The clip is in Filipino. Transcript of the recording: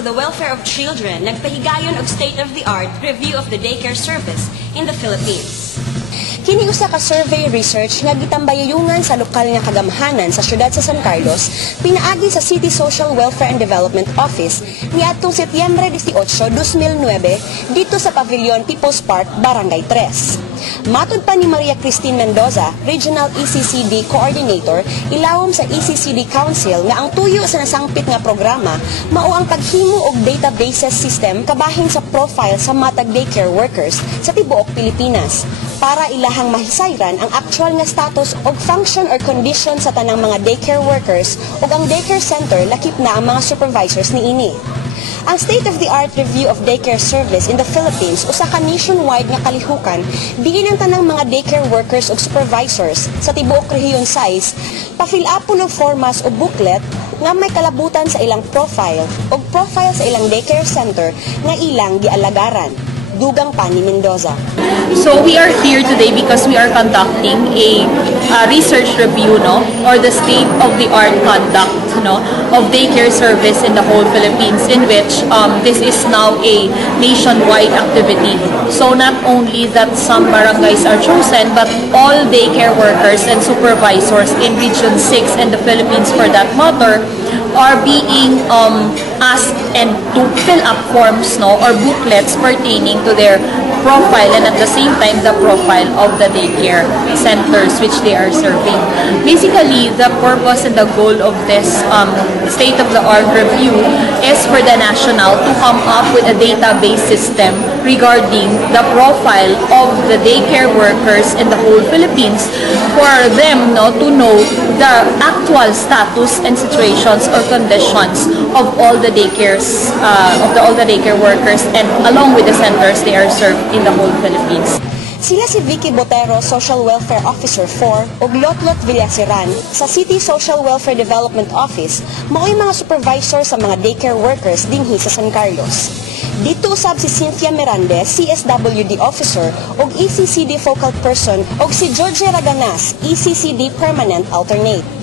for the Welfare of Children nagpahigayon og state-of-the-art review of the daycare service in the Philippines. Kini usa ka survey research nga gitambayayungan sa lokal nga kagamhanan sa syudad sa San Carlos, pinaagi sa City Social Welfare and Development Office niadtong Setyembre 18, 2009 dito sa Pavilion People's Park, Barangay 3. Matud pa ni Maria Christine Mendoza, Regional ECCD Coordinator, ilawom sa ECCD Council nga ang tuyo sa nasangpit nga programa mao ang paghimo og databases system kabahin sa profile sa matag daycare workers sa tibuok Pilipinas para ilahang mahisayran ang actual nga status og function or condition sa tanang mga daycare workers ug ang daycare center lakip na ang mga supervisors niini. Ang state-of-the-art review of daycare service in the Philippines usa ka nationwide nga kalihukan diin ang tanang mga daycare workers ug supervisors sa tibuok rehiyon size pa-fill-upon og formas o booklet nga may kalabutan sa ilang profile ug profile sa ilang daycare center nga ilang gialagaran. Dugang pa ni Mendoza. So we are here today because we are conducting a research review, or the state-of-the-art conduct, of daycare service in the whole Philippines, in which this is now a nationwide activity. So not only that some barangays are chosen, but all daycare workers and supervisors in Region 6 and the Philippines, for that matter, are being asked and to fill up forms or booklets pertaining to their profile and at the same time the profile of the daycare centers which they are serving. Basically, the purpose and the goal of this state-of-the-art review is for the national to come up with a database system regarding the profile of the daycare workers in the whole Philippines for them to know the actual status and situations or conditions of all the daycares, all the daycare workers, and along with the centers they are served in the whole Philippines. Sila si Vicky Botero, Social Welfare Officer 4, ug Lotlot Villasiran sa City Social Welfare Development Office, mao'y mga supervisor sa mga daycare workers dinhi sa San Carlos. Dito usab si Cynthia Mirandez, CSWD Officer ug ECCD Focal Person ug si George Raganas, ECCD Permanent Alternate.